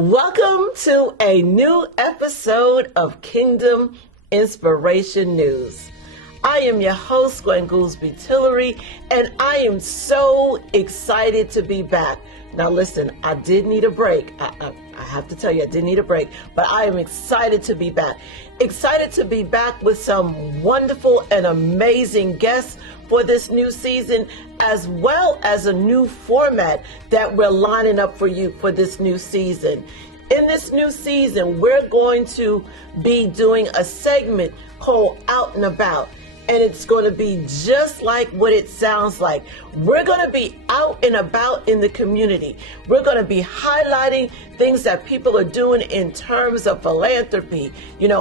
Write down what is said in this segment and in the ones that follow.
Welcome to a new episode of Kingdom Inspiration News. I am your host, Gwen Goolsby Tillery, and I am so excited to be back. Now listen, I did need a break. I have to tell you, I did need a break, but I am excited to be back. Excited to be back with some wonderful and amazing guests for this new season, as well as a new format that we're lining up for you for this new season. In this new season, we're going to be doing a segment called Out and About. And it's going to be just like what it sounds like. We're going to be out and about in the community. We're going to be highlighting things that people are doing in terms of philanthropy,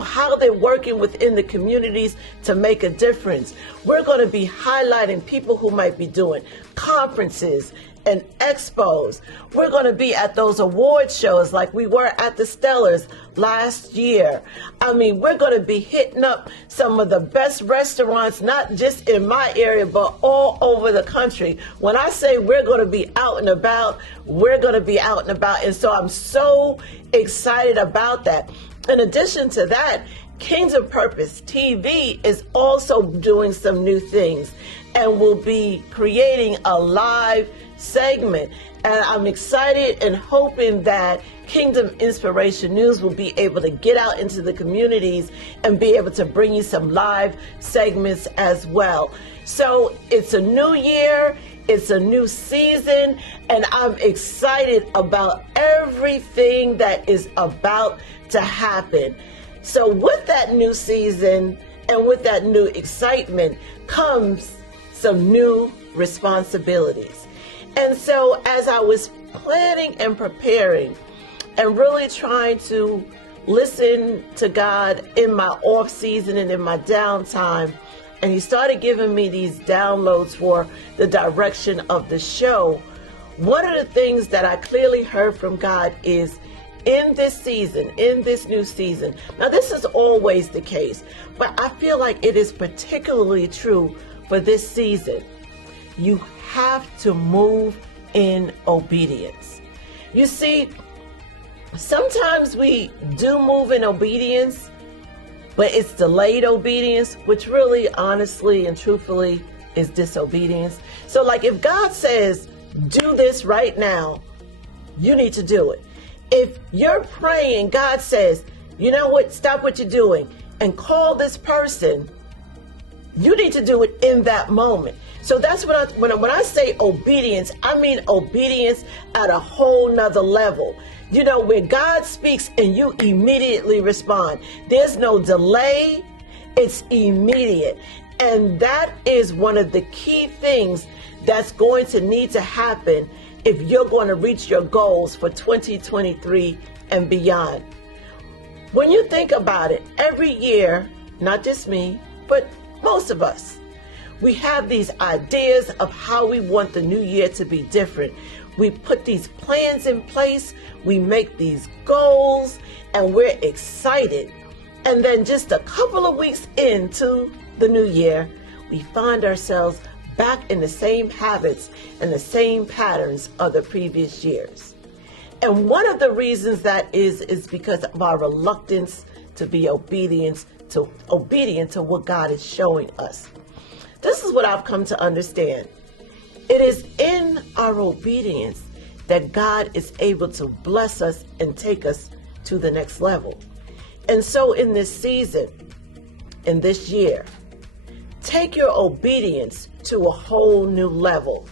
how they're working within the communities to make a difference. We're going to be highlighting people who might be doing conferences and expos. We're going to be at those award shows like we were at the Stellars last year. We're going to be hitting up some of the best restaurants, not just in my area, but all over the country. When I say we're going to be out and about, we're going to be out and about. And so I'm so excited about that. In addition to that, Kingdom Purpose TV is also doing some new things and will be creating a live segment. And I'm excited and hoping that Kingdom Inspiration News will be able to get out into the communities and be able to bring you some live segments as well. So it's a new year, it's a new season, and I'm excited about everything that is about to happen. So with that new season and with that new excitement comes some new responsibilities. And so as I was planning and preparing and really trying to listen to God in my off season and in my downtime, and he started giving me these downloads for the direction of the show, one of the things that I clearly heard from God is in this season, in this new season. Now, this is always the case, but I feel like it is particularly true for this season. You have to move in obedience. You see, sometimes we do move in obedience, but it's delayed obedience, which really, honestly and truthfully is disobedience. So like if God says, do this right now, you need to do it. If you're praying, God says, you know what, stop what you're doing and call this person, you need to do it in that moment. So that's what when I say obedience, I mean obedience at a whole nother level. Where God speaks and you immediately respond. There's no delay, it's immediate. And that is one of the key things that's going to need to happen if you're going to reach your goals for 2023 and beyond. When you think about it, every year, not just me, but most of us, we have these ideas of how we want the new year to be different. We put these plans in place, we make these goals, and we're excited. And then just a couple of weeks into the new year, we find ourselves back in the same habits and the same patterns of the previous years. And one of the reasons that is because of our reluctance to be obedient to what God is showing us. This is what I've come to understand. It is in our obedience that God is able to bless us and take us to the next level. And so in this season, in this year, take your obedience to a whole new level.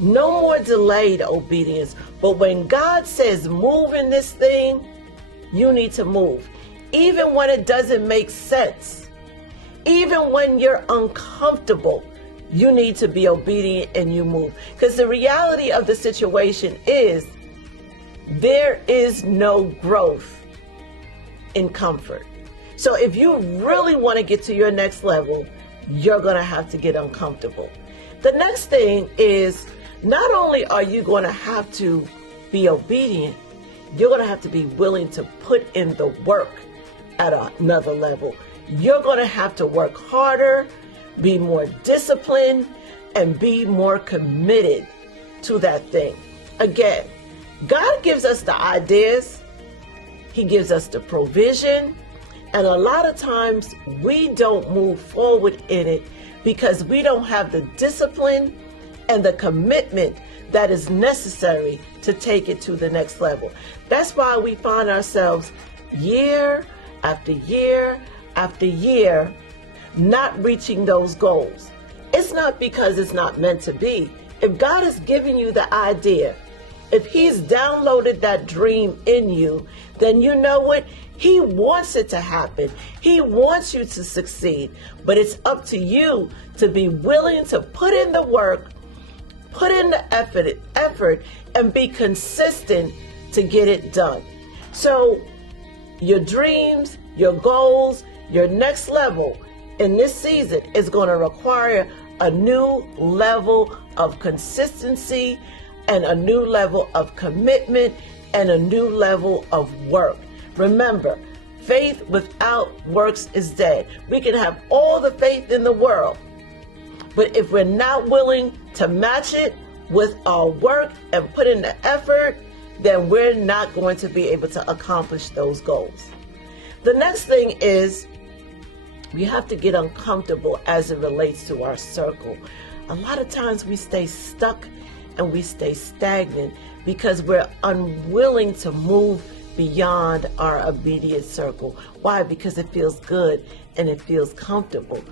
No more delayed obedience, but when God says move in this thing, you need to move. Even when it doesn't make sense, even when you're uncomfortable, you need to be obedient and you move. Because the reality of the situation is there is no growth in comfort. So if you really want to get to your next level, you're going to have to get uncomfortable. The next thing is not only are you going to have to be obedient, you're going to have to be willing to put in the work at another level. You're going to have to work harder, be more disciplined, and be more committed to that thing. Again, God gives us the ideas, He gives us the provision. And a lot of times we don't move forward in it because we don't have the discipline and the commitment that is necessary to take it to the next level. That's why we find ourselves year after year after year not reaching those goals. It's not because it's not meant to be. If God has given you the idea, if He's downloaded that dream in you, then you know what? He wants it to happen. He wants you to succeed. But it's up to you to be willing to put in the work, put in the effort, and be consistent to get it done. So your dreams, your goals, your next level in this season is going to require a new level of consistency and a new level of commitment and a new level of work. Remember, faith without works is dead. We can have all the faith in the world, but if we're not willing to match it with our work and put in the effort, then we're not going to be able to accomplish those goals. The next thing is we have to get uncomfortable as it relates to our circle. A lot of times we stay stuck and we stay stagnant because we're unwilling to move beyond our immediate circle. Why? Because it feels good and it feels comfortable.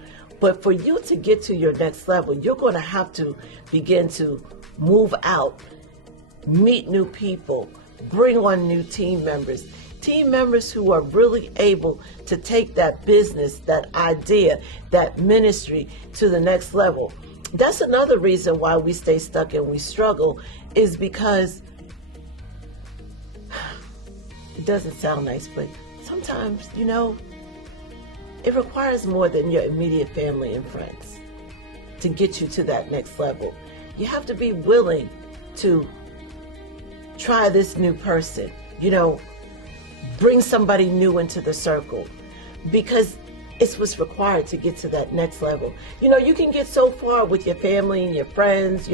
But for you to get to your next level, you're going to have to begin to move out, meet new people, bring on new team members who are really able to take that business, that idea, that ministry to the next level. That's another reason why we stay stuck and we struggle, is because it doesn't sound nice, but sometimes, it requires more than your immediate family and friends to get you to that next level. You have to be willing to try this new person, bring somebody new into the circle, because it's what's required to get to that next level. You can get so far with your family and your friends,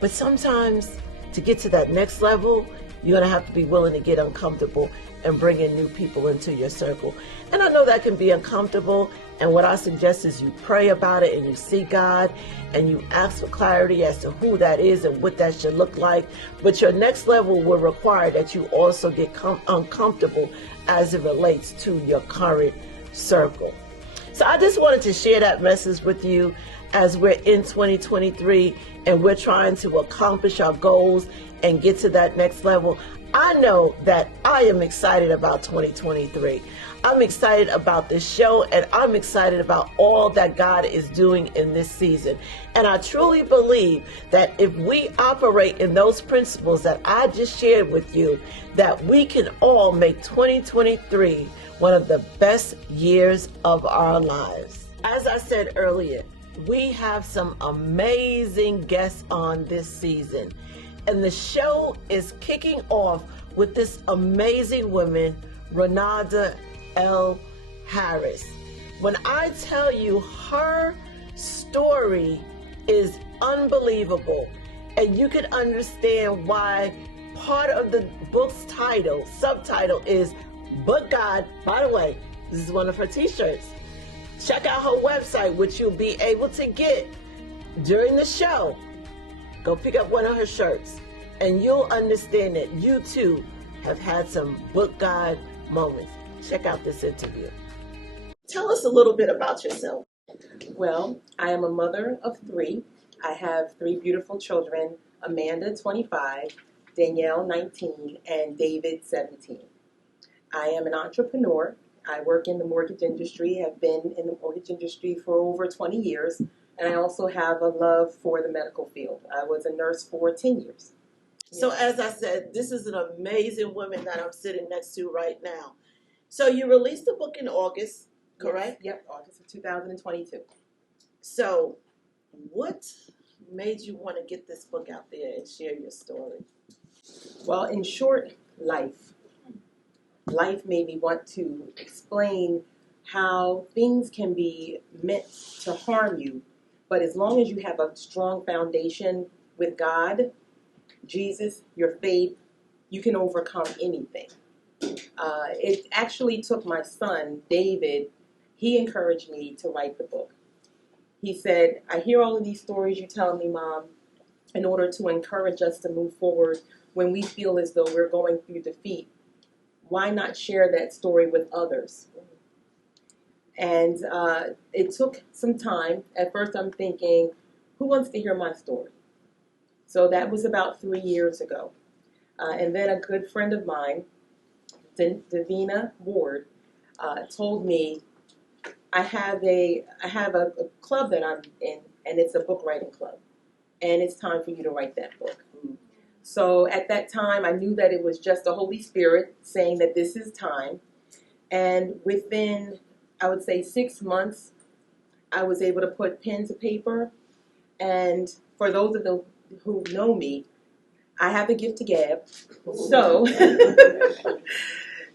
but sometimes to get to that next level, you're going to have to be willing to get uncomfortable and bring in new people into your circle. And I know that can be uncomfortable. And what I suggest is you pray about it and you seek God and you ask for clarity as to who that is and what that should look like. But your next level will require that you also get uncomfortable as it relates to your current circle. So I just wanted to share that message with you as we're in 2023 and we're trying to accomplish our goals and get to that next level. I know that I am excited about 2023. I'm excited about this show, and I'm excited about all that God is doing in this season. And I truly believe that if we operate in those principles that I just shared with you, that we can all make 2023 one of the best years of our lives. As I said earlier, we have some amazing guests on this season. And the show is kicking off with this amazing woman, Ronalda Harris. When I tell you, her story is unbelievable, and you can understand why part of the book's subtitle is But God. By the way, this is one of her t-shirts. Check out her website, which you'll be able to get during the show. Go pick up one of her shirts, and you'll understand that you too have had some book God moments. Check out this interview. Tell us a little bit about yourself. Well, I am a mother of 3. I have 3 beautiful children, Amanda, 25, Danielle, 19, and David, 17. I am an entrepreneur. I work in the mortgage industry, have been in the mortgage industry for over 20 years, and I also have a love for the medical field. I was a nurse for 10 years. So as I said, this is an amazing woman that I'm sitting next to right now. So you released the book in August, correct? Yes, yep, August of 2022. So what made you want to get this book out there and share your story? Well, in short, life. Life made me want to explain how things can be meant to harm you, but as long as you have a strong foundation with God, Jesus, your faith, you can overcome anything. It actually took my son, David, he encouraged me to write the book. He said, I hear all of these stories you tell me, Mom, in order to encourage us to move forward when we feel as though we're going through defeat. Why not share that story with others? And it took some time. At first I'm thinking, who wants to hear my story? So that was about 3 years ago. And then a good friend of mine, Davina Ward, told me, I have a club that I'm in, and it's a book writing club. And it's time for you to write that book. So at that time, I knew that it was just the Holy Spirit saying that this is time. And within, I would say, 6 months, I was able to put pen to paper. And for those of them who know me, I have a gift to gab. So,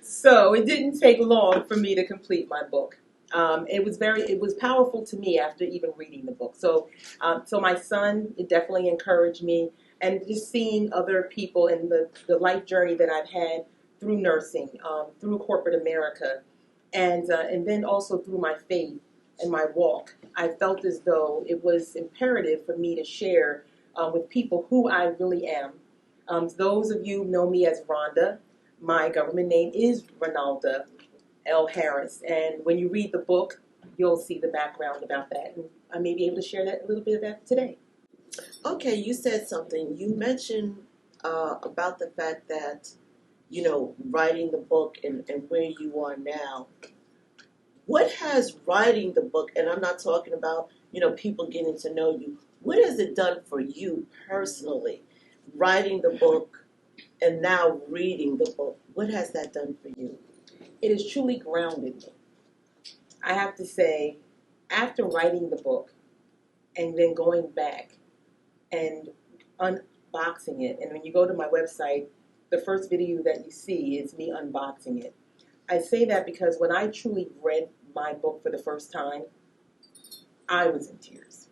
so it didn't take long for me to complete my book. It was powerful to me after even reading the book. So my son, it definitely encouraged me, and just seeing other people in the life journey that I've had through nursing, through corporate America, and then also through my faith and my walk, I felt as though it was imperative for me to share with people who I really am. Those of you know me as Rhonda. My government name is Ronalda Harris, and when you read the book, you'll see the background about that, and I may be able to share that a little bit of that today. Okay, you said something. You mentioned about the fact that, you know, writing the book and where you are now. What has writing the book, and I'm not talking about, you know, people getting to know you, what has it done for you personally, writing the book and now reading the book? What has that done for you? It has truly grounded me. I have to say, after writing the book and then going back and unboxing it, and when you go to my website, the first video that you see is me unboxing it. I say that because when I truly read my book for the first time, I was in tears.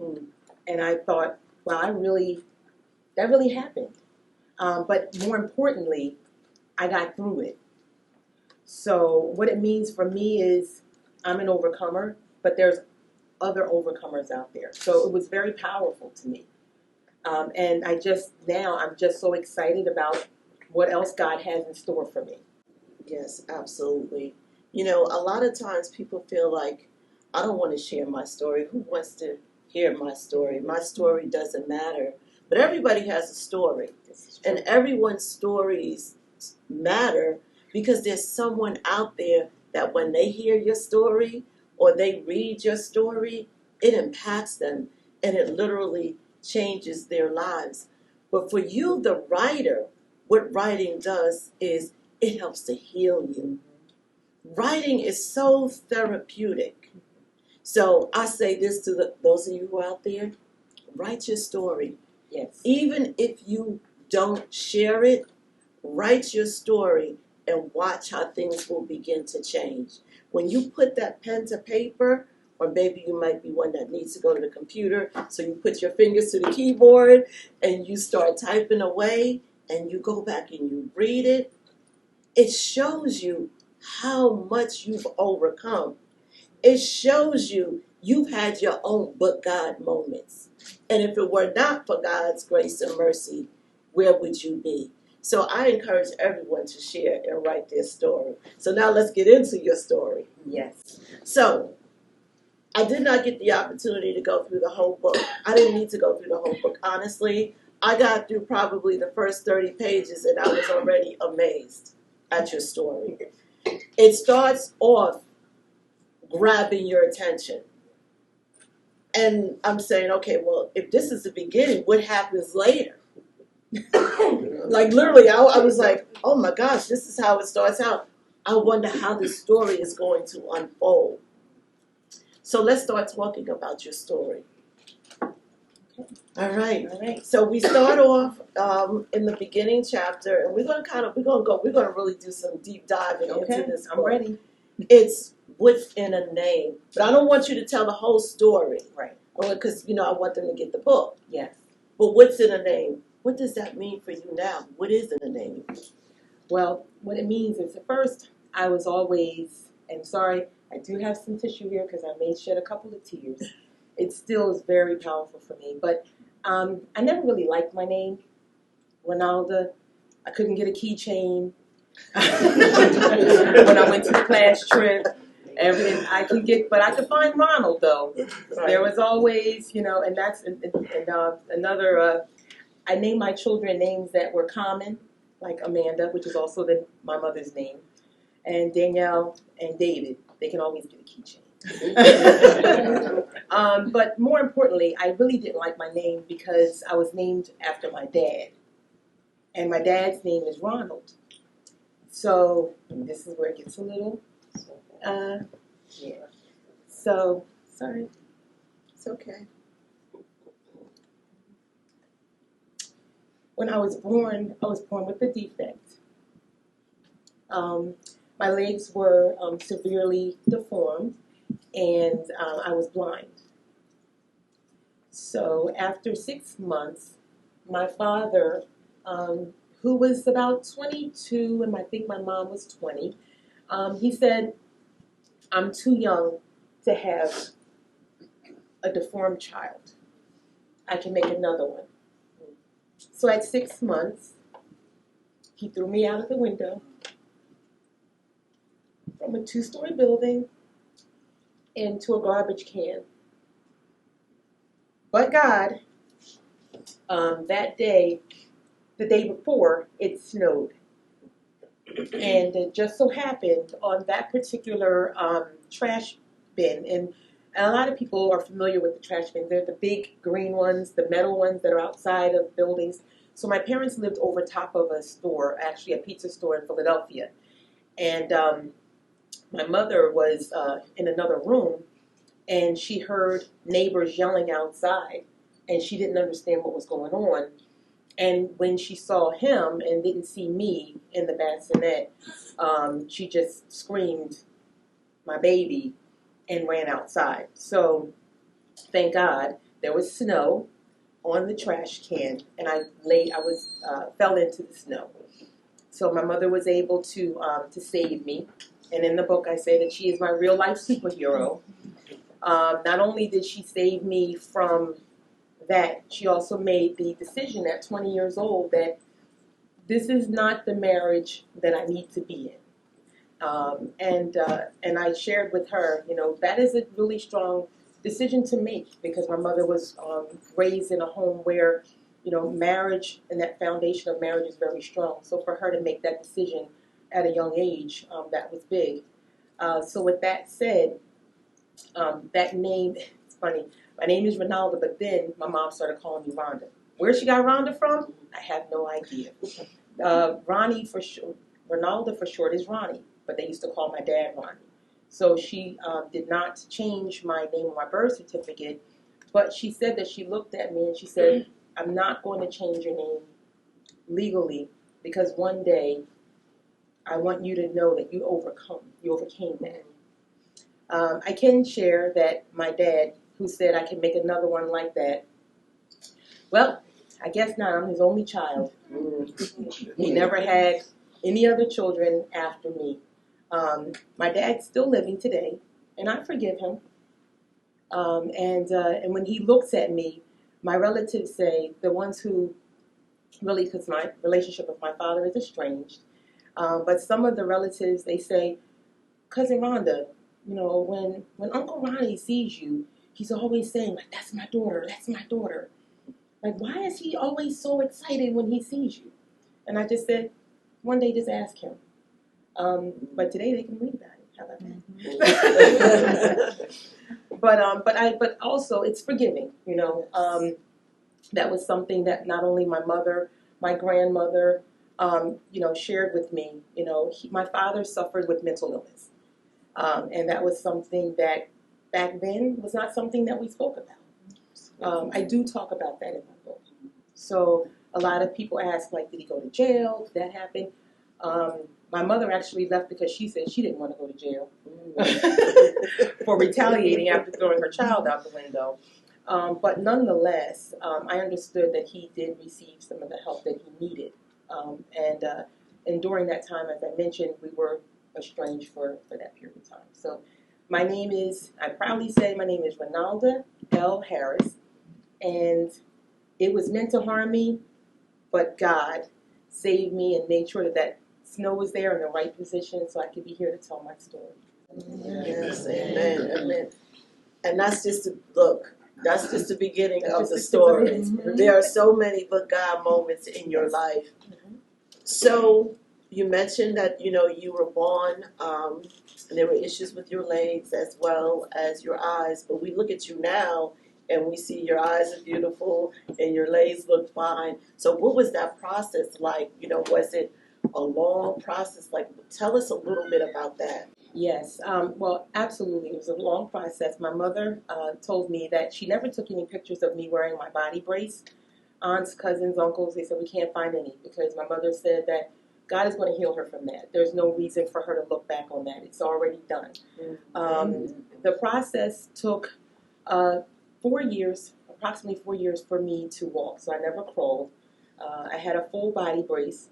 And I thought, wow, that really happened. But more importantly, I got through it. So what it means for me is I'm an overcomer, but there's other overcomers out there. So it was very powerful to me. And I'm just so excited about what else God has in store for me. Yes, absolutely. You know, a lot of times people feel like, I don't want to share my story. Who wants to hear my story? My story doesn't matter. But everybody has a story. And everyone's stories matter because there's someone out there that when they hear your story or they read your story, it impacts them and it literally changes their lives. But for you, the writer, what writing does is it helps to heal you. Writing is so therapeutic. So I say this to those of you who are out there, write your story. Yes. Even if you don't share it, write your story and watch how things will begin to change. When you put that pen to paper, or maybe you might be one that needs to go to the computer, so you put your fingers to the keyboard and you start typing away and you go back and you read it, it shows you how much you've overcome. It shows you you've had your own but God moments. And if it were not for God's grace and mercy, where would you be? So I encourage everyone to share and write their story. So now let's get into your story. Yes. So I did not get the opportunity to go through the whole book. I didn't need to go through the whole book. Honestly, I got through probably the first 30 pages and I was already amazed at your story. It starts off grabbing your attention. And I'm saying, okay, well, if this is the beginning, what happens later? Like literally, I was like, oh my gosh, this is how it starts out. I wonder how this story is going to unfold. So let's start talking about your story. All right. So we start off in the beginning chapter, and we're gonna really do some deep diving into this book. I'm ready. It's what's in a name, but I don't want you to tell the whole story, Right? Because I want them to get the book. Yes. But what's in a name? What does that mean for you now? What is in a name? Well, what it means is, at first, I was always, and sorry, I do have some tissue here because I may shed a couple of tears. It still is very powerful for me. But I never really liked my name, Ronalda. I couldn't get a keychain. When I went to the class trip, everything I could get, but I could find Ronald though. Right. There was always, and that's another. I named my children names that were common, like Amanda, which is also my mother's name, and Danielle and David. They can always get a keychain. But more importantly, I really didn't like my name because I was named after my dad, and my dad's name is Ronald. So this is where it gets a little, yeah. So, sorry. It's okay. When I was born with a defect. My legs were severely deformed, and I was blind. So after 6 months, my father, who was about 22, and I think my mom was 20, he said, I'm too young to have a deformed child. I can make another one. So at 6 months, he threw me out of the window from a 2-story building into a garbage can. But God, that day, the day before, it snowed. And it just so happened on that particular trash bin, and a lot of people are familiar with the trash bins. They're the big green ones, the metal ones that are outside of buildings. So my parents lived over top of a store, actually a pizza store in Philadelphia. And my mother was in another room, and she heard neighbors yelling outside, and she didn't understand what was going on. And when she saw him and didn't see me in the bassinet, she just screamed, my baby, and ran outside. So thank God there was snow on the trash can, and I fell into the snow. So my mother was able to save me. And in the book I say that she is my real life superhero. Not only did she save me from that, she also made the decision at 20 years old that this is not the marriage that I need to be in. And I shared with her, that is a really strong decision to make, because my mother was raised in a home where, marriage and that foundation of marriage is very strong. So for her to make that decision at a young age, that was big. So with that said, that name, it's funny, my name is Ronalda, but then my mom started calling me Rhonda. Where she got Rhonda from, I have no idea. Ronnie for short, Ronalda for short is Ronnie, but they used to call my dad Ronnie. So she did not change my name on my birth certificate, but she said that she looked at me and she said, I'm not going to change your name legally, because one day I want you to know that you overcame that. I can share that my dad, who said I can make another one like that, well, I guess not. I'm his only child. He never had any other children after me. My dad's still living today, and I forgive him. And when he looks at me, my relatives say, the ones who really, because my relationship with my father is estranged, but some of the relatives, they say, Cousin Rhonda, when Uncle Ronnie sees you, he's always saying, like, that's my daughter, that's my daughter. Like, why is he always so excited when he sees you? And I just said, one day just ask him. But today they can read about it. How about that? But also it's forgiving, That was something that not only my mother, my grandmother, shared with me. My father suffered with mental illness. And that was something that back then was not something that we spoke about. I do talk about that in my book. So a lot of people ask, like, did he go to jail? Did that happen? My mother actually left because she said she didn't want to go to jail for retaliating after throwing her child out the window. But nonetheless, I understood that he did receive some of the help that he needed. And during that time, as I mentioned, we were estranged for that period of time. So my name is, I proudly say my name is Ronalda Harris, and it was meant to harm me, but God saved me and made sure that snow was there in the right position so I could be here to tell my story. Yes, amen, amen. And that's just that's just the beginning of the story. There are so many but God moments in your life. So you mentioned that, you were born, and there were issues with your legs as well as your eyes. But we look at you now and we see your eyes are beautiful and your legs look fine. So what was that process like? Was it a long process? Like, tell us a little bit about that. Yes, well, absolutely. It was a long process. My mother told me that she never took any pictures of me wearing my body brace. Aunts, cousins, uncles, they said we can't find any because my mother said that God is going to heal her from that. There's no reason for her to look back on that. It's already done. The process took 4 years, approximately 4 years for me to walk, so I never crawled. I had a full body brace,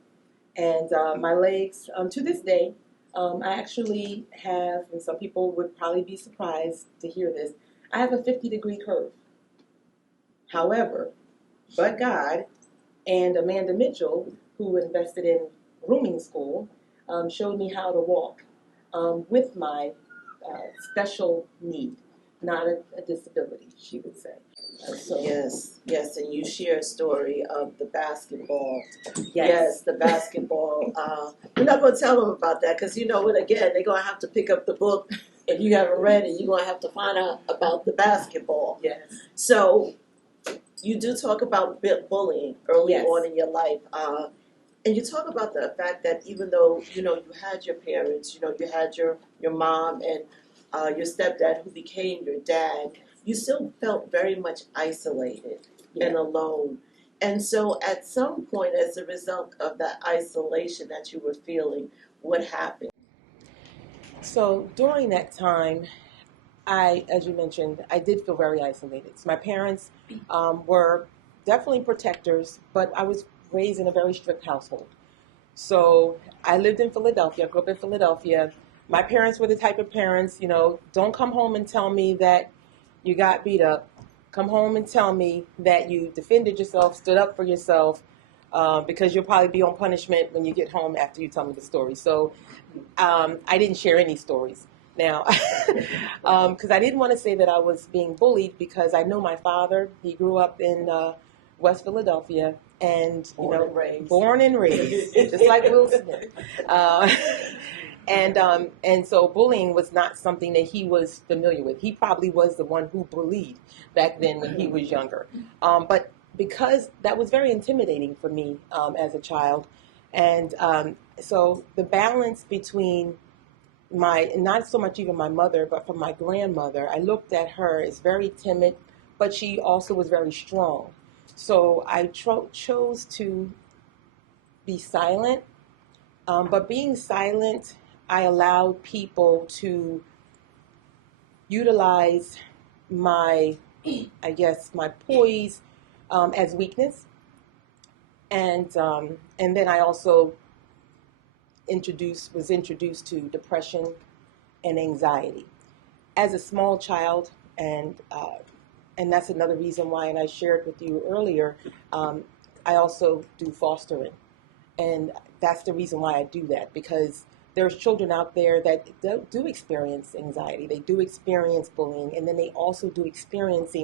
and my legs, to this day, I actually have, and some people would probably be surprised to hear this, I have a 50-degree curve. However, but God and Amanda Mitchell, who invested in grooming school, showed me how to walk with my special need, not a disability, she would say. Yes, and you share a story of the basketball. Yes, the basketball. We're not going to tell them about that because again, they're going to have to pick up the book. If you haven't read it, you're going to have to find out about the basketball. Yes. So you do talk about bullying early on in your life. And you talk about the fact that even though, you had your parents, you had your mom and your stepdad who became your dad, you still felt very much isolated and alone. And so at some point, as a result of that isolation that you were feeling, what happened? So during that time, as you mentioned, I did feel very isolated. So my parents were definitely protectors, but I was raised in a very strict household. So I lived in Philadelphia, grew up in Philadelphia. My parents were the type of parents, don't come home and tell me that you got beat up. Come home and tell me that you defended yourself, stood up for yourself, because you'll probably be on punishment when you get home after you tell me the story. So I didn't share any stories. Now, because I didn't want to say that I was being bullied because I know my father. He grew up in West Philadelphia and, born and raised, just like Will Smith. And so bullying was not something that he was familiar with. He probably was the one who bullied back then when he was younger. But because that was very intimidating for me as a child. And so the balance between not so much even my mother, but from my grandmother, I looked at her as very timid, but she also was very strong. So I chose to be silent, but being silent, I allowed people to utilize my poise as weakness, and then I also was introduced to depression and anxiety as a small child, and that's another reason why. And I shared with you earlier, I also do fostering, and that's the reason why I do that, because there's children out there that do experience anxiety, they do experience bullying, and then they also do experience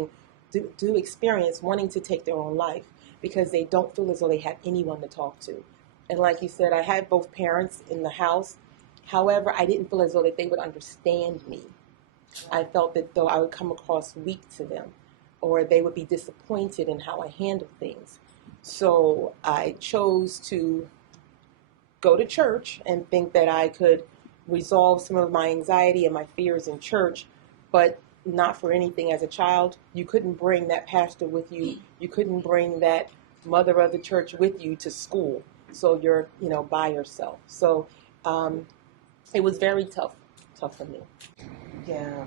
wanting to take their own life because they don't feel as though they have anyone to talk to. And like you said, I had both parents in the house. However, I didn't feel as though that they would understand me. I felt that though I would come across weak to them, or they would be disappointed in how I handled things. So I chose to go to church and think that I could resolve some of my anxiety and my fears in church, but not for anything. As a child, you couldn't bring that pastor with you. You couldn't bring that mother of the church with you to school. So you're, by yourself. So it was very tough for me. Yeah,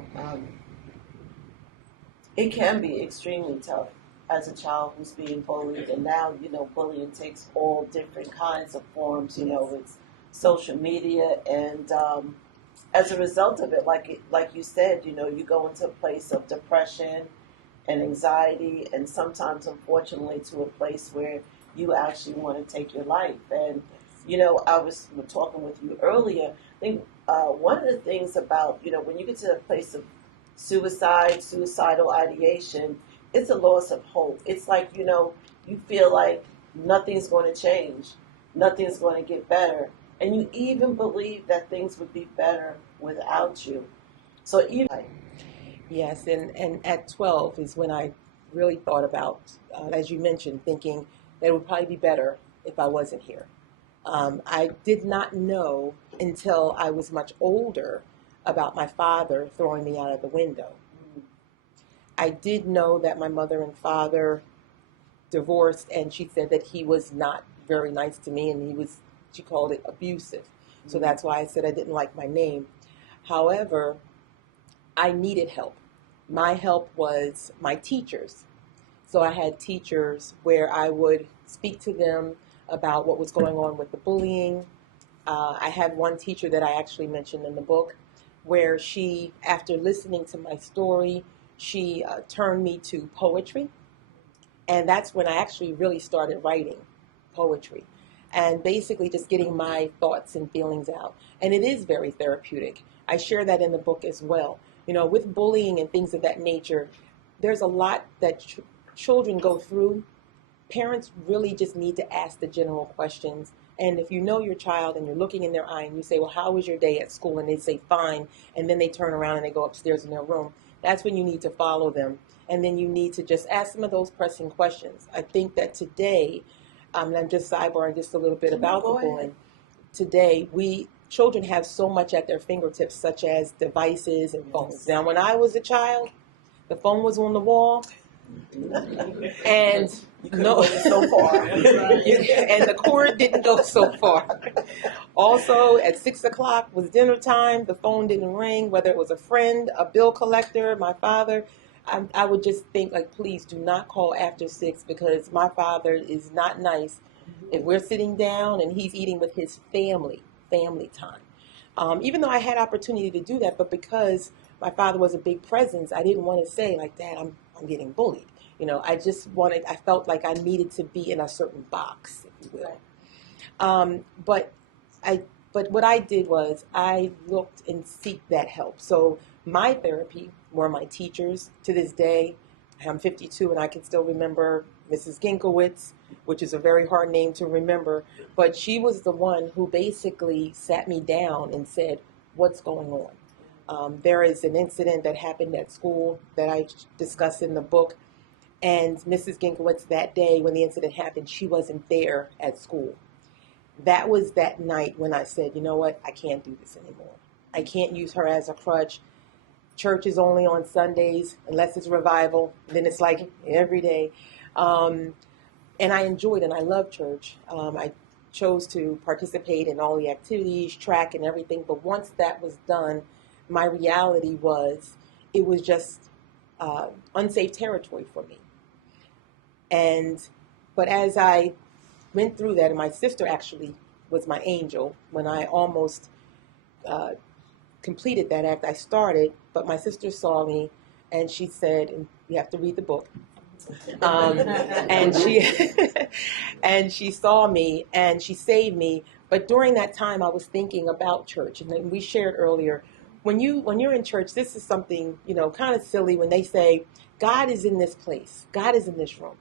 it can be extremely tough as a child who's being bullied, and now bullying takes all different kinds of forms. It's social media, and as a result of it, like you said, you go into a place of depression and anxiety, and sometimes, unfortunately, to a place where you actually want to take your life. And I was talking with you earlier. I think one of the things about when you get to a place of suicidal ideation, it's a loss of hope. It's like you feel like nothing's going to change, nothing's going to get better, and you even believe that things would be better without you. So even Yes, and at 12 is when I really thought about, as you mentioned, thinking that it would probably be better if I wasn't here. I did not know until I was much older about my father throwing me out of the window. I did know that my mother and father divorced, and she said that he was not very nice to me, and she called it abusive. So that's why I said I didn't like my name. However, I needed help. My help was my teachers. So I had teachers where I would speak to them about what was going on with the bullying. I had one teacher that I actually mentioned in the book where she, after listening to my story, she turned me to poetry. And that's when I actually really started writing poetry and basically just getting my thoughts and feelings out. And it is very therapeutic. I share that in the book as well. With bullying and things of that nature, there's a lot that children go through. Parents really just need to ask the general questions. And if you know your child and you're looking in their eye and you say, well, how was your day at school? And they say, fine. And then they turn around and they go upstairs in their room. That's when you need to follow them. And then you need to just ask them those pressing questions. I think that today, and I'm just sidebarring just a little bit about the bullying. Today, children have so much at their fingertips, such as devices and phones. Now, when I was a child, the phone was on the wall, and no, so far, and the cord didn't go so far. Also, at 6 o'clock was dinner time. The phone didn't ring, whether it was a friend, a bill collector, my father. I would just think, like, please do not call after 6 because my father is not nice. If we're sitting down and he's eating with his family time. Even though I had opportunity to do that, but because my father was a big presence, I didn't want to say, like, Dad, I'm getting bullied. I felt like I needed to be in a certain box, if you will. But what I did was I looked and seek that help. So my therapy were my teachers. To this day, I'm 52 and I can still remember Mrs. Ginkowitz, which is a very hard name to remember, but she was the one who basically sat me down and said, what's going on? There is an incident that happened at school that I discuss in the book, and Mrs. Ginkowitz that day when the incident happened, she wasn't there at school. That was that night when I said, you know what, I can't do this anymore. I can't use her as a crutch. Church is only on Sundays, unless it's revival. Then it's like every day. And I enjoyed and I loved church. I chose to participate in all the activities, track and everything. But once that was done, my reality was it was just unsafe territory for me. But as I went through that, and my sister actually was my angel when I almost completed that act. I started, but my sister saw me, and she said, and you have to read the book. And she saw me, and she saved me. But during that time, I was thinking about church, and we shared earlier. When you're in church, this is something kind of silly when they say, God is in this place, God is in this room.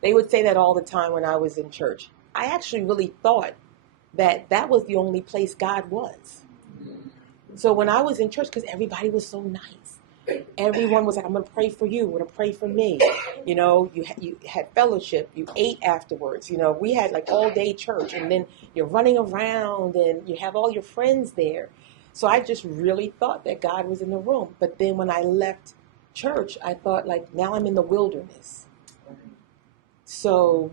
They would say that all the time when I was in church. I actually really thought that was the only place God was. So when I was in church, because everybody was so nice, everyone was like, I'm going to pray for you, I'm going to pray for me. You had fellowship, you ate afterwards. We had like all day church, and then you're running around and you have all your friends there. So I just really thought that God was in the room. But then when I left church, I thought, like, now I'm in the wilderness. So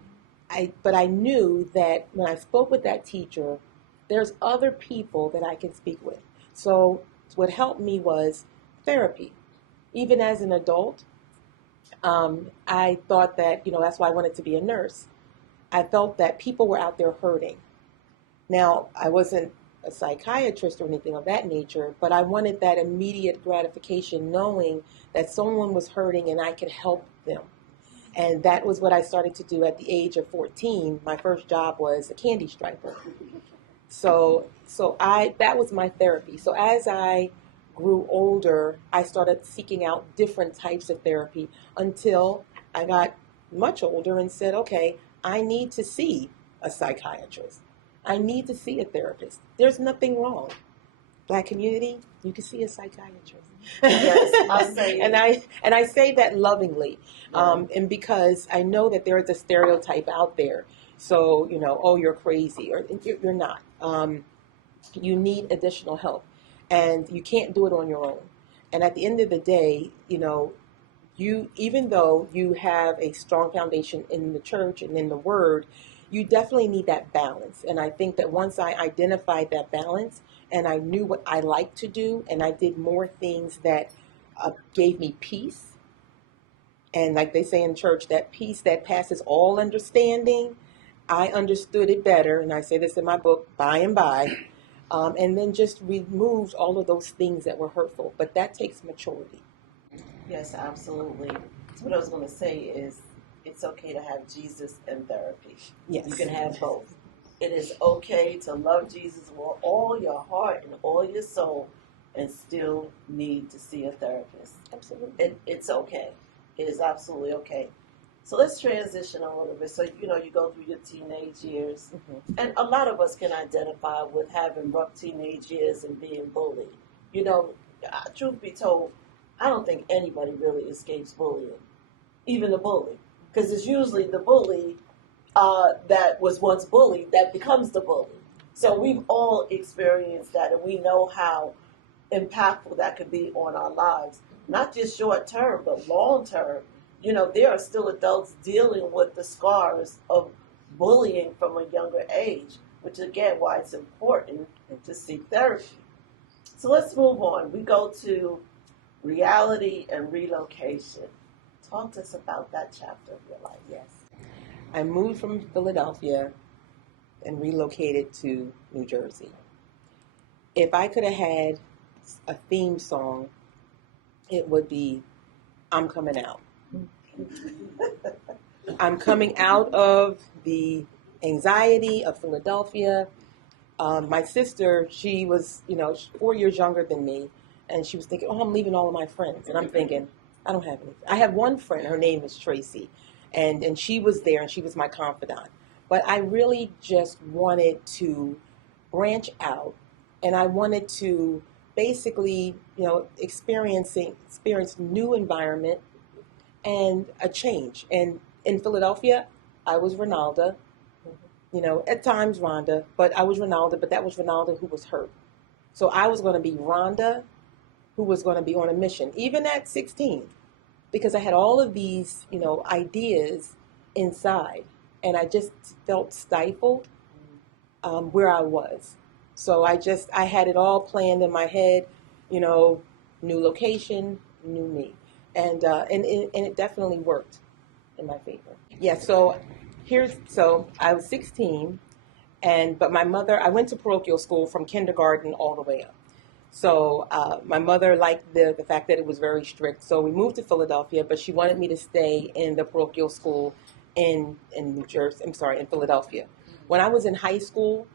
I knew that when I spoke with that teacher, there's other people that I can speak with. So what helped me was therapy. Even as an adult, I thought that, that's why I wanted to be a nurse. I felt that people were out there hurting. Now, I wasn't a psychiatrist or anything of that nature, but I wanted that immediate gratification knowing that someone was hurting and I could help them. And that was what I started to do at the age of 14. My first job was a candy striper. So that was my therapy. So as I grew older, I started seeking out different types of therapy until I got much older and said, okay, I need to see a psychiatrist. I need to see a therapist. There's nothing wrong. Black community, you can see a psychiatrist. Yes, I say it. and I say that lovingly, Yeah. and because I know that there is a stereotype out there. So oh, you're crazy, or you're not. You need additional help, and you can't do it on your own. And at the end of the day, you, even though you have a strong foundation in the church and in the Word, you definitely need that balance. And I think that once I identified that balance and I knew what I liked to do, and I did more things that gave me peace, and like they say in church, that peace that passes all understanding, I understood it better. And I say this in my book, by and by, and then just removed all of those things that were hurtful. But that takes maturity. Yes, absolutely. So what I was going to say is it's okay to have Jesus and therapy. Yes. You can have both. It is okay to love Jesus with all your heart and all your soul and still need to see a therapist. Absolutely. It's okay. It is absolutely okay. So let's transition a little bit. So, you go through your teenage years, and a lot of us can identify with having rough teenage years and being bullied. Truth be told, I don't think anybody really escapes bullying, even the bully, because it's usually the bully that was once bullied that becomes the bully. So we've all experienced that, and we know how impactful that could be on our lives, not just short term, but long term. There are still adults dealing with the scars of bullying from a younger age, which is, again, why it's important to seek therapy. So let's move on. We go to reality and relocation. Talk to us about that chapter of your life. Yes. I moved from Philadelphia and relocated to New Jersey. If I could have had a theme song, it would be I'm Coming Out. I'm coming out of the anxiety of Philadelphia. My sister, she was, 4 years younger than me, and she was thinking, oh, I'm leaving all of my friends. And I'm thinking, I don't have any. I have one friend, her name is Tracy, and she was there, and she was my confidant. But I really just wanted to branch out, and I wanted to basically, experience new environment and a change. And in Philadelphia, I was Ronalda, at times Rhonda, but I was Ronalda, but that was Ronalda who was hurt. So I was going to be Rhonda who was going to be on a mission, even at 16, because I had all of these, ideas inside, and I just felt stifled where I was. So I had it all planned in my head, new location, new me. And it definitely worked in my favor. Yeah, so I was 16, but my mother, I went to parochial school from kindergarten all the way up. So my mother liked the fact that it was very strict. So we moved to Philadelphia, but she wanted me to stay in the parochial school in New Jersey. I'm sorry, in Philadelphia. When I was in high school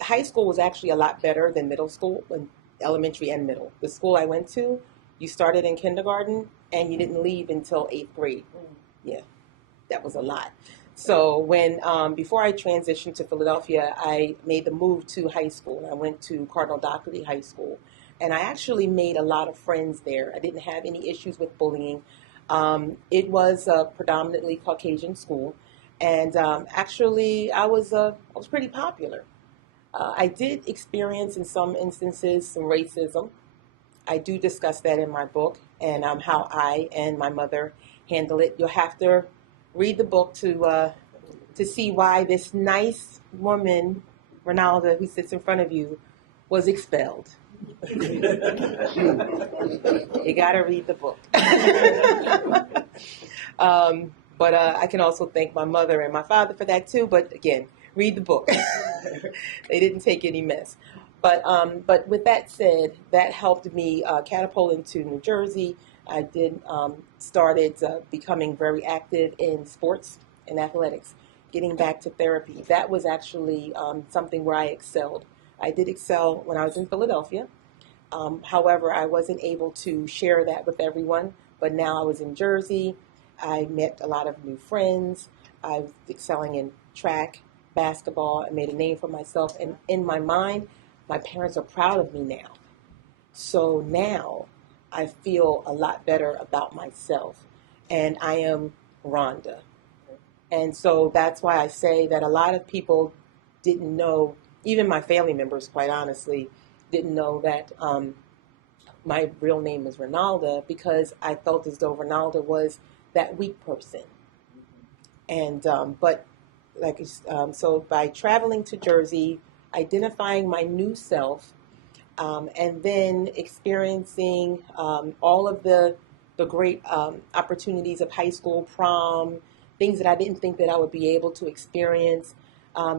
was actually a lot better than middle school, elementary and middle. The school I went to, you started in kindergarten and you didn't leave until 8th grade. Yeah, that was a lot. So when before I transitioned to Philadelphia, I made the move to high school. I went to Cardinal Doherty High School, and I actually made a lot of friends there. I didn't have any issues with bullying. It was a predominantly Caucasian school, and actually I was pretty popular. I did experience in some instances some racism. I do discuss that in my book, and how I and my mother handle it. You'll have to read the book to see why this nice woman, Ronalda, who sits in front of you, was expelled. You got to read the book. But I can also thank my mother and my father for that too. But again, read the book. They didn't take any mess. But with that said, that helped me catapult into New Jersey. I did started becoming very active in sports and athletics, getting back to therapy. That was actually something where I excelled. I did excel when I was in Philadelphia. However, I wasn't able to share that with everyone. But now I was in Jersey. I met a lot of new friends. I was excelling in track, basketball. I made a name for myself. And in my mind, my parents are proud of me now. So now I feel a lot better about myself. And I am Rhonda. And so that's why I say that a lot of people didn't know, even my family members, quite honestly, didn't know that my real name is Ronalda, because I felt as though Ronalda was that weak person. And but like so by traveling to Jersey, identifying my new self, and then experiencing all of the great opportunities of high school, prom, things that I didn't think that I would be able to experience.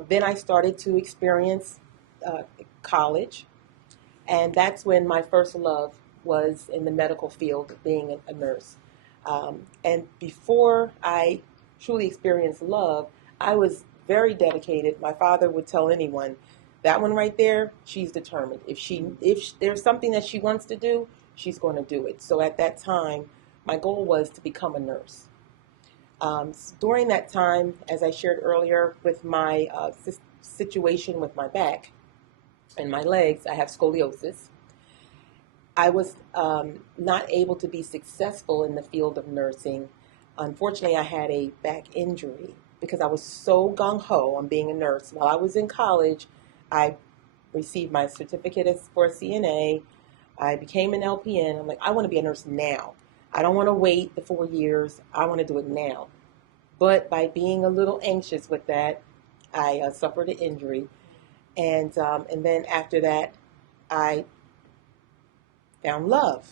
Then I started to experience college, and that's when my first love was in the medical field, being a nurse. And before I truly experienced love, I was very dedicated. My father would tell anyone, that one right there, she's determined. If there's something that she wants to do, she's going to do it. So at that time, my goal was to become a nurse. During that time, as I shared earlier, with my situation with my back and my legs, I have scoliosis. I was not able to be successful in the field of nursing. Unfortunately, I had a back injury because I was so gung-ho on being a nurse. While I was in college, I received my certificate for a CNA. I became an LPN. I'm like, I want to be a nurse now. I don't want to wait the 4 years. I want to do it now. But by being a little anxious with that, I suffered an injury. And then after that, I found love.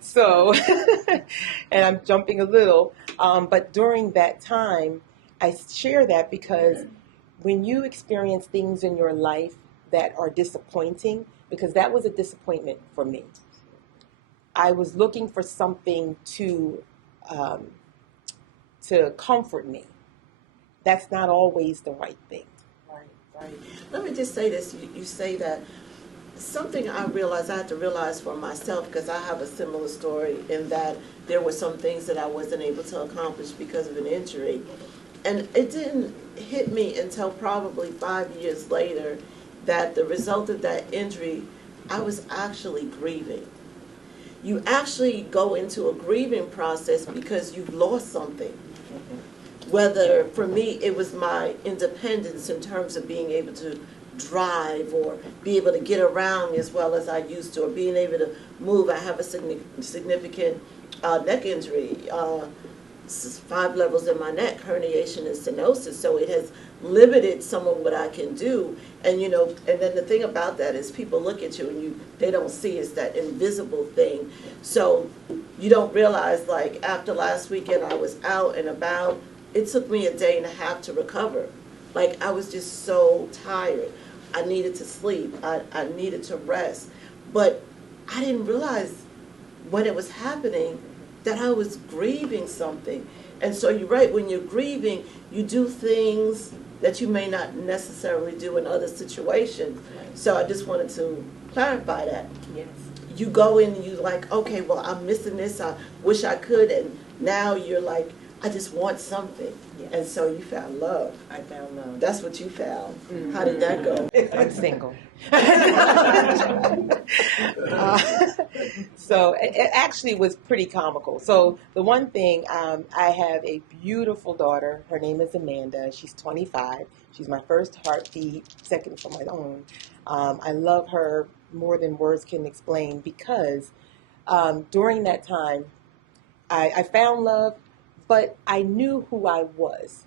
So, and I'm jumping a little, but during that time, I share that because when you experience things in your life that are disappointing, because that was a disappointment for me, I was looking for something to comfort me. That's not always the right thing. Right. Let me just say this. You say that. Something I had to realize for myself, because I have a similar story in that there were some things that I wasn't able to accomplish because of an injury. And it didn't hit me until probably 5 years later that the result of that injury, I was actually grieving. You actually go into a grieving process because you've lost something. Whether, for me, it was my independence in terms of being able to drive or be able to get around as well as I used to, or being able to move. I have a significant neck injury, 5 levels in my neck, herniation and stenosis, so it has limited some of what I can do. And and then the thing about that is people look at you and they don't see it's that invisible thing. So you don't realize, like, after last weekend I was out and about, it took me a day and a half to recover. Like, I was just so tired. I needed to sleep. I needed to rest. But I didn't realize when it was happening that I was grieving something. And so you're right, when you're grieving, you do things that you may not necessarily do in other situations. So I just wanted to clarify that. Yes. You go in and you're like, okay, well, I'm missing this. I wish I could. And now you're like, I just want something. Yes. And so you found love. I found love. That's what you found. Mm-hmm. How did that go? I'm single. So it actually was pretty comical. So the one thing, I have a beautiful daughter. Her name is Amanda. She's 25. She's my first heartbeat, second from my own. I love her more than words can explain, because during that time, I found love, but I knew who I was.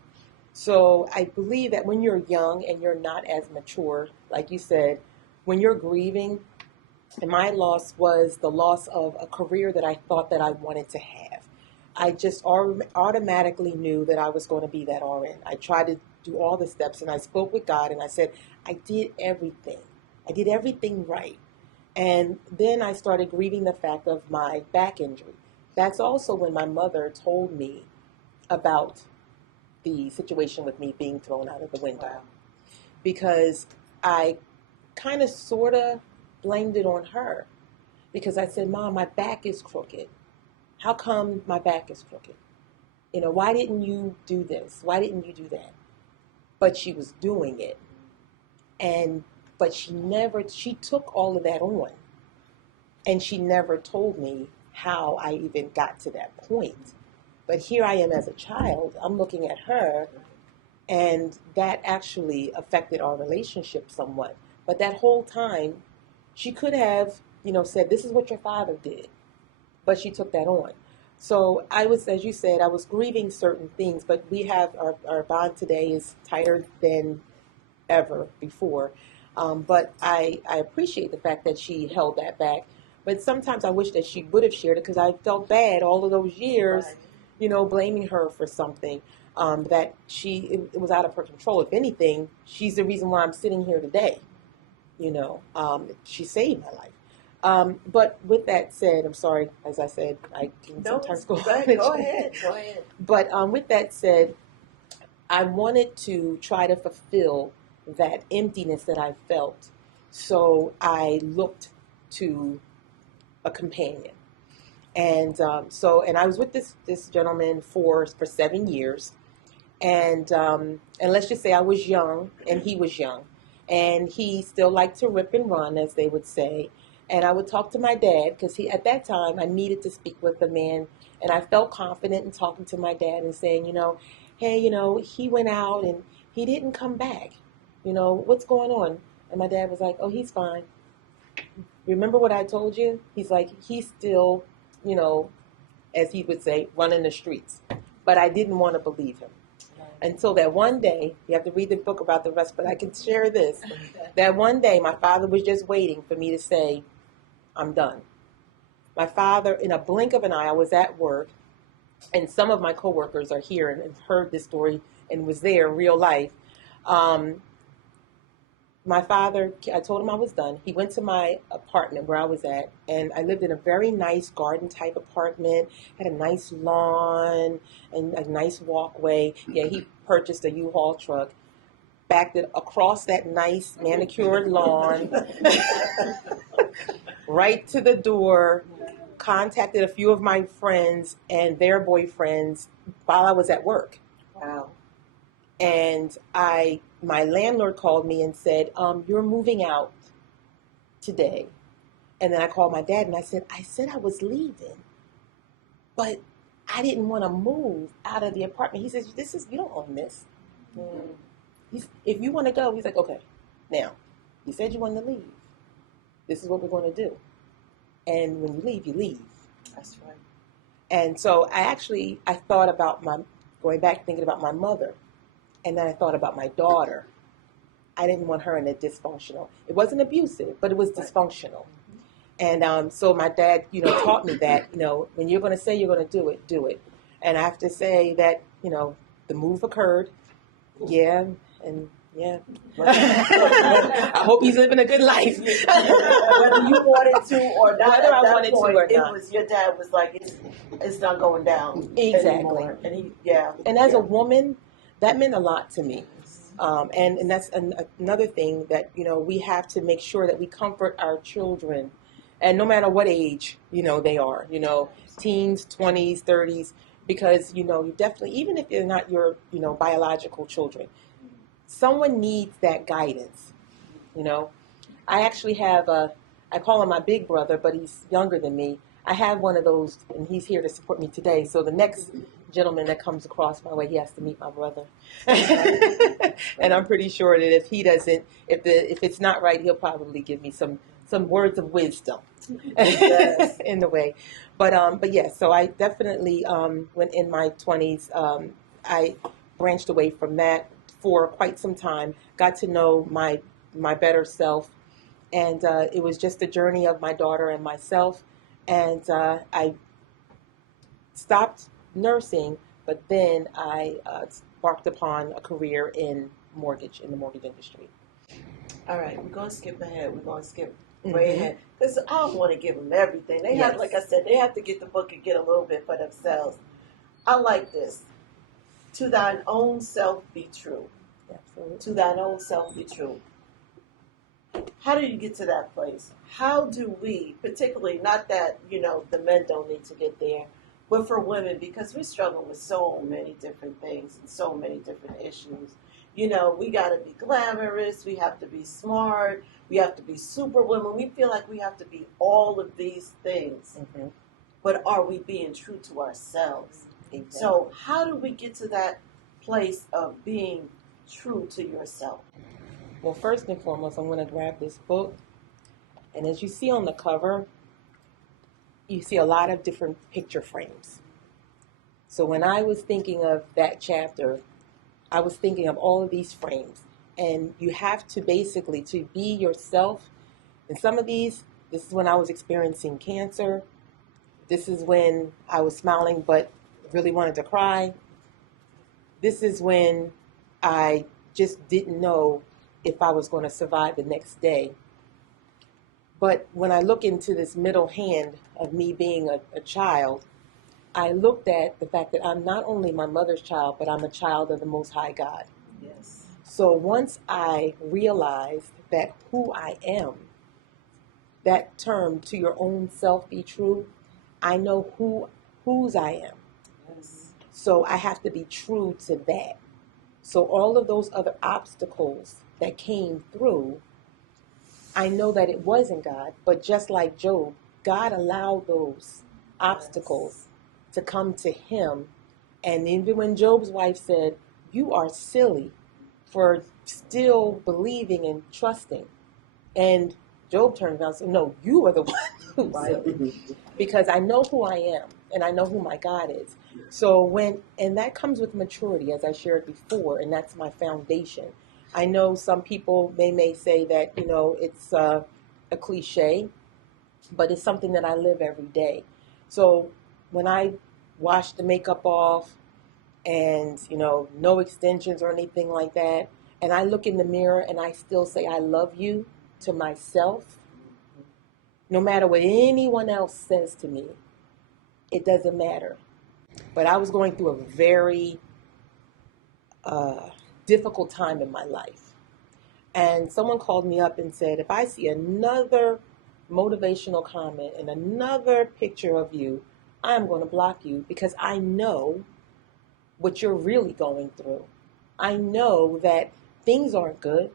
So I believe that when you're young and you're not as mature, like you said, when you're grieving, and my loss was the loss of a career that I thought that I wanted to have. I just automatically knew that I was going to be that RN. I tried to do all the steps, and I spoke with God, and I said, I did everything. I did everything right. And then I started grieving the fact of my back injury. That's also when my mother told me about the situation with me being thrown out of the window. Wow. Because I kind of sort of blamed it on her. Because I said, Mom, my back is crooked. How come my back is crooked? You know, why didn't you do this? Why didn't you do that? But she was doing it. But she took all of that on. And she never told me how I even got to that point. But here I am as a child, I'm looking at her, and that actually affected our relationship somewhat. But that whole time, she could have, said, this is what your father did. But she took that on. So I was, as you said, I was grieving certain things, but we have, our bond today is tighter than ever before. But I appreciate the fact that she held that back. But sometimes I wish that she would have shared it, because I felt bad all of those years, Right. Blaming her for something that it was out of her control. If anything, she's the reason why I'm sitting here today. She saved my life. But with that said, I'm sorry, as I said, I can sometimes go on. Go ahead. But with that said, I wanted to try to fulfill that emptiness that I felt. So I looked to a companion. And and I was with this gentleman for 7 years. And let's just say I was young and he was young. And he still liked to rip and run, as they would say. And I would talk to my dad, because at that time I needed to speak with the man. And I felt confident in talking to my dad and saying, hey, he went out and he didn't come back. What's going on? And my dad was like, oh, he's fine. Remember what I told you? He's like, he's still, as he would say, running the streets. But I didn't want to believe him. Until that one day, you have to read the book about the rest, but I can share this. That one day, my father was just waiting for me to say, I'm done. My father, in a blink of an eye, I was at work, and some of my coworkers are here and heard this story and was there in real life. My father, I told him I was done. He went to my apartment where I was at, and I lived in a very nice garden-type apartment, had a nice lawn and a nice walkway. Yeah, he purchased a U-Haul truck, backed it across that nice manicured lawn, right to the door, contacted a few of my friends and their boyfriends while I was at work. Wow. And my landlord called me and said, you're moving out today. And then I called my dad and I said I was leaving, but I didn't want to move out of the apartment. He says, you don't own this. If you want to go, he's like, okay. Now, you said you wanted to leave. This is what we're going to do. And when you leave, you leave. That's right. And so I thought about going back thinking about my mother. And then I thought about my daughter. I didn't want her in a dysfunctional. It wasn't abusive, but it was dysfunctional. And so my dad, taught me that, when you're going to say you're going to do it, do it. And I have to say that, the move occurred. Yeah. And yeah. I hope he's living a good life. Whether you wanted to or not, whether I wanted to or not. Your dad was like, it's not going down. Exactly. Anymore. And And as a woman, that meant a lot to me. And that's another thing that, we have to make sure that we comfort our children. And no matter what age, they are, teens, 20s, 30s, because, you definitely, even if they're not your, biological children, someone needs that guidance. I actually have I call him my big brother, but he's younger than me. I have one of those, and he's here to support me today. So the next gentleman that comes across my way, he has to meet my brother. And I'm pretty sure that if he doesn't, if it's not right, he'll probably give me some words of wisdom in the way. But yes, so I definitely, when in my 20s, I branched away from that for quite some time, got to know my better self. And it was just a journey of my daughter and myself. And I stopped nursing, but then I embarked upon a career in the mortgage industry. All right, we're going to skip ahead. We're going to skip way ahead. Because I don't want to give them everything. They have, like I said, they have to get the book and get a little bit for themselves. I like this. To thine own self be true. Absolutely. To thine own self be true. How do you get to that place? How do we, particularly, not that, the men don't need to get there, but for women, because we struggle with so many different things and so many different issues. We got to be glamorous. We have to be smart. We have to be superwoman. We feel like we have to be all of these things. Mm-hmm. But are we being true to ourselves? Exactly. So how do we get to that place of being true to yourself? Well, first and foremost, I'm going to grab this book. And as you see on the cover, you see a lot of different picture frames. So when I was thinking of that chapter, I was thinking of all of these frames. And you have to basically, to be yourself. And some of these, this is when I was experiencing cancer. This is when I was smiling but really wanted to cry. This is when I just didn't know if I was going to survive the next day. But when I look into this middle hand of me being a child, I looked at the fact that I'm not only my mother's child, but I'm a child of the Most High God. Yes. So once I realized that who I am, that term, to your own self be true, I know whose I am. Yes. So I have to be true to that. So all of those other obstacles that came through, I know that it wasn't God, but just like Job, God allowed those obstacles to come to him. And even when Job's wife said, "You are silly for still believing and trusting," and Job turned around and said, "No, you are the one who's silly." Because I know who I am and I know who my God is. So and that comes with maturity, as I shared before, and that's my foundation. I know some people, they may say that, it's a cliche, but it's something that I live every day. So when I wash the makeup off and, no extensions or anything like that, and I look in the mirror and I still say, "I love you," to myself, no matter what anyone else says to me, it doesn't matter. But I was going through a very difficult time in my life. And someone called me up and said, "If I see another motivational comment and another picture of you, I'm going to block you because I know what you're really going through. I know that things aren't good."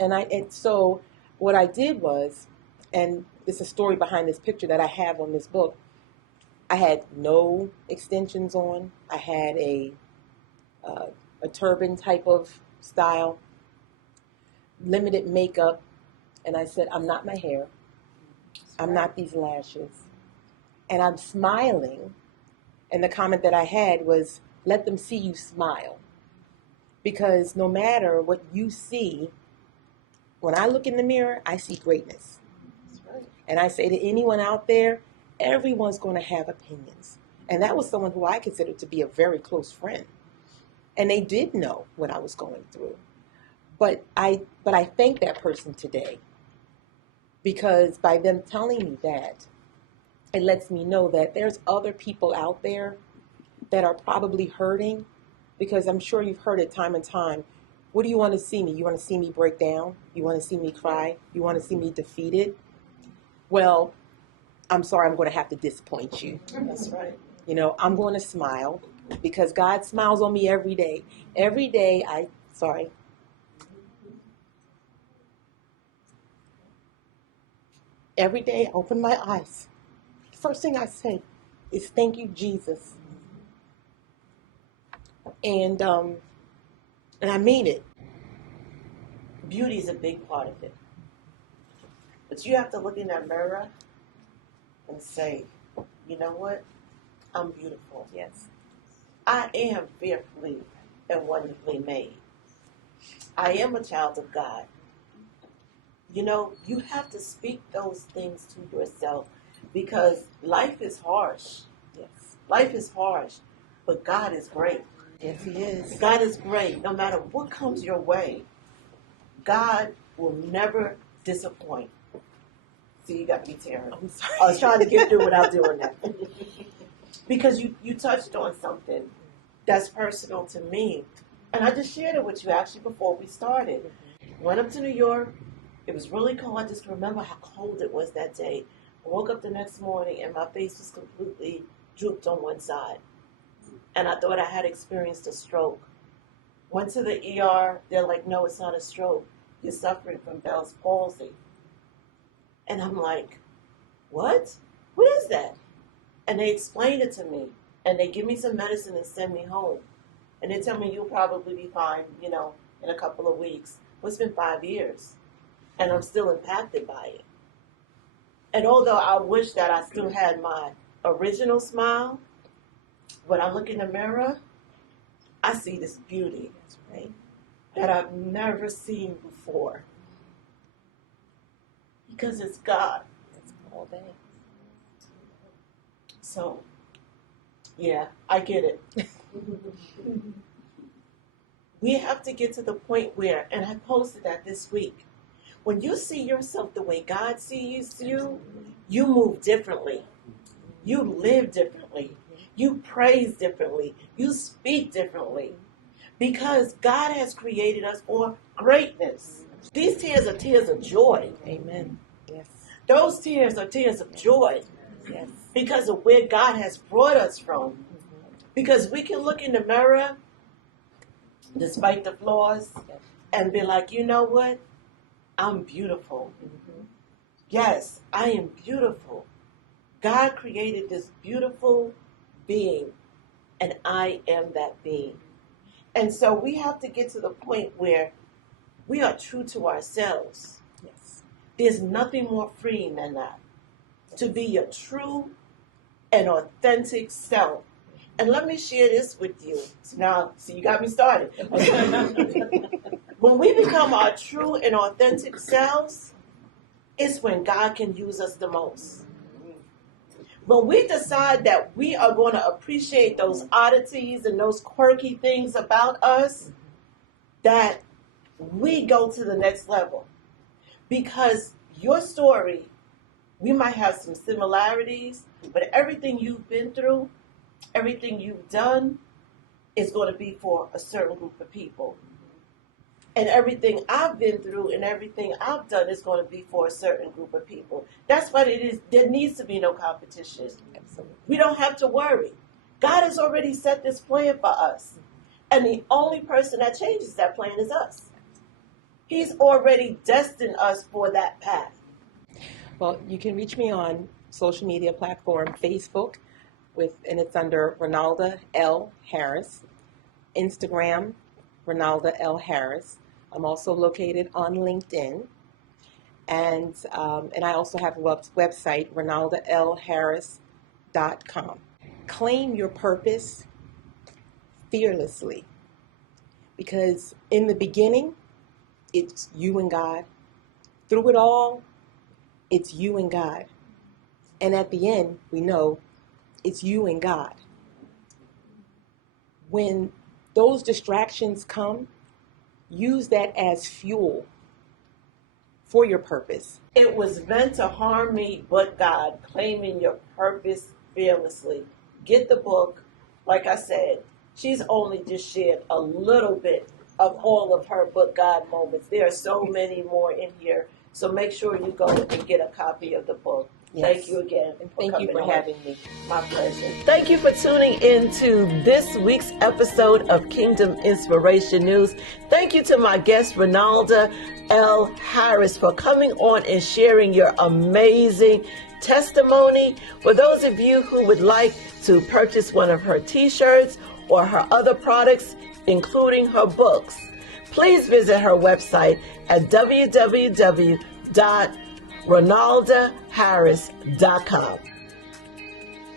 And so what I did was, and there's a story behind this picture that I have on this book, I had no extensions on. I had a turban type of style, limited makeup, and I said, "I'm not my hair. I'm not these lashes." And I'm smiling, and the comment that I had was, "Let them see you smile." Because no matter what you see, when I look in the mirror, I see greatness. That's right. And I say to anyone out there, everyone's going to have opinions. And that was someone who I considered to be a very close friend. And they did know what I was going through. But I thank that person today, because by them telling me that, it lets me know that there's other people out there that are probably hurting, because I'm sure you've heard it time and time. What do you want to see me? You want to see me break down? You want to see me cry? You want to see me defeated? Well, I'm sorry, I'm going to have to disappoint you. That's right. I'm going to smile because God smiles on me every day. Every day Every day I open my eyes. The first thing I say is, "Thank you, Jesus." And I mean it. Beauty is a big part of it. But you have to look in that mirror and say, "You know what? I'm beautiful. Yes. I am fearfully and wonderfully made. I am a child of God." You have to speak those things to yourself, because life is harsh. Yes. Life is harsh, but God is great. Yes, He is. God is great. No matter what comes your way, God will never disappoint. See, you got me tearing. I'm sorry. I was trying to get through without doing that. Because you touched on something that's personal to me. And I just shared it with you actually before we started. Went up to New York. It was really cold. I just remember how cold it was that day. I woke up the next morning and my face was completely drooped on one side. And I thought I had experienced a stroke. Went to the ER. They're like, no, it's not a stroke. You're suffering from Bell's palsy. And I'm like, what? What is that? And they explained it to me. And they give me some medicine and send me home. And they tell me you'll probably be fine, in a couple of weeks. Well, it's been 5 years. And I'm still impacted by it. And although I wish that I still had my original smile, when I look in the mirror, I see this beauty, right, that I've never seen before. Because it's God. It's all day. So, yeah, I get it. We have to get to the point where, and I posted that this week, when you see yourself the way God sees you, you move differently. You live differently. You praise differently. You speak differently. Because God has created us for greatness. These tears are tears of joy. Amen. Yes. Those tears are tears of joy. Yes. Because of where God has brought us from. Because we can look in the mirror, despite the flaws, and be like, you know what? I'm beautiful. Yes, I am beautiful. God created this beautiful being, and I am that being. And so we have to get to the point where we are true to ourselves. Yes. There's nothing more freeing than that. To be your true and authentic self. And let me share this with you. Now, see, you got me started. When we become our true and authentic selves, it's when God can use us the most. When we decide that we are going to appreciate those oddities and those quirky things about us, that we go to the next level. Because your story, we might have some similarities, but everything you've been through, everything you've done is going to be for a certain group of people. And everything I've been through and everything I've done is going to be for a certain group of people. That's what it is. There needs to be no competition. Absolutely. We don't have to worry. God has already set this plan for us. And the only person that changes that plan is us. He's already destined us for that path. Well, you can reach me on social media platform, Facebook, and it's under Ronalda L. Harris. Instagram, Ronalda L. Harris. I'm also located on LinkedIn. And I also have a website, ronaldalharris.com. Claim your purpose fearlessly. Because in the beginning, it's you and God. Through it all, it's you and God. And at the end, we know it's you and God. When those distractions come, use that as fuel for your purpose. It was meant to harm me, but God, claiming your purpose fearlessly. Get the book. Like I said, she's only just shared a little bit of all of her but God moments. There are so many more in here. So make sure you go and get a copy of the book. Yes. Thank you again. And thank you for having me. My pleasure. Thank you for tuning in to this week's episode of Kingdom Inspiration News. Thank you to my guest, Ronalda L. Harris, for coming on and sharing your amazing testimony. For those of you who would like to purchase one of her t-shirts or her other products, including her books, please visit her website at www.ronaldaharris.com.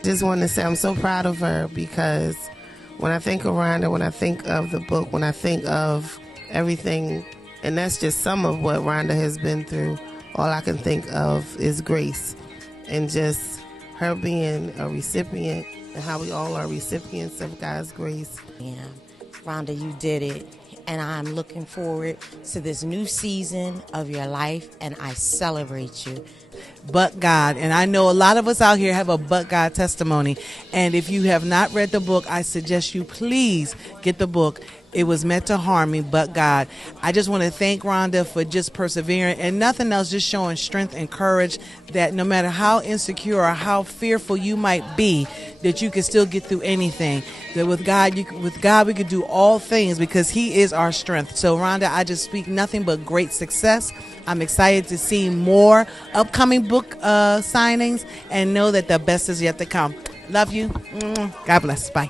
Just want to say I'm so proud of her, because when I think of Rhonda, when I think of the book, when I think of everything, and that's just some of what Rhonda has been through, all I can think of is grace, and just her being a recipient and how we all are recipients of God's grace. Yeah, Rhonda, you did it. And I'm looking forward to this new season of your life, and I celebrate you. But God, and I know a lot of us out here have a but God testimony. And if you have not read the book, I suggest you please get the book. It was meant to harm me, but God. I just want to thank Rhonda for just persevering and nothing else, just showing strength and courage that no matter how insecure or how fearful you might be, that you can still get through anything. That with God, we can do all things because He is our strength. So Rhonda, I just speak nothing but great success. I'm excited to see more upcoming book signings and know that the best is yet to come. Love you. God bless. Bye.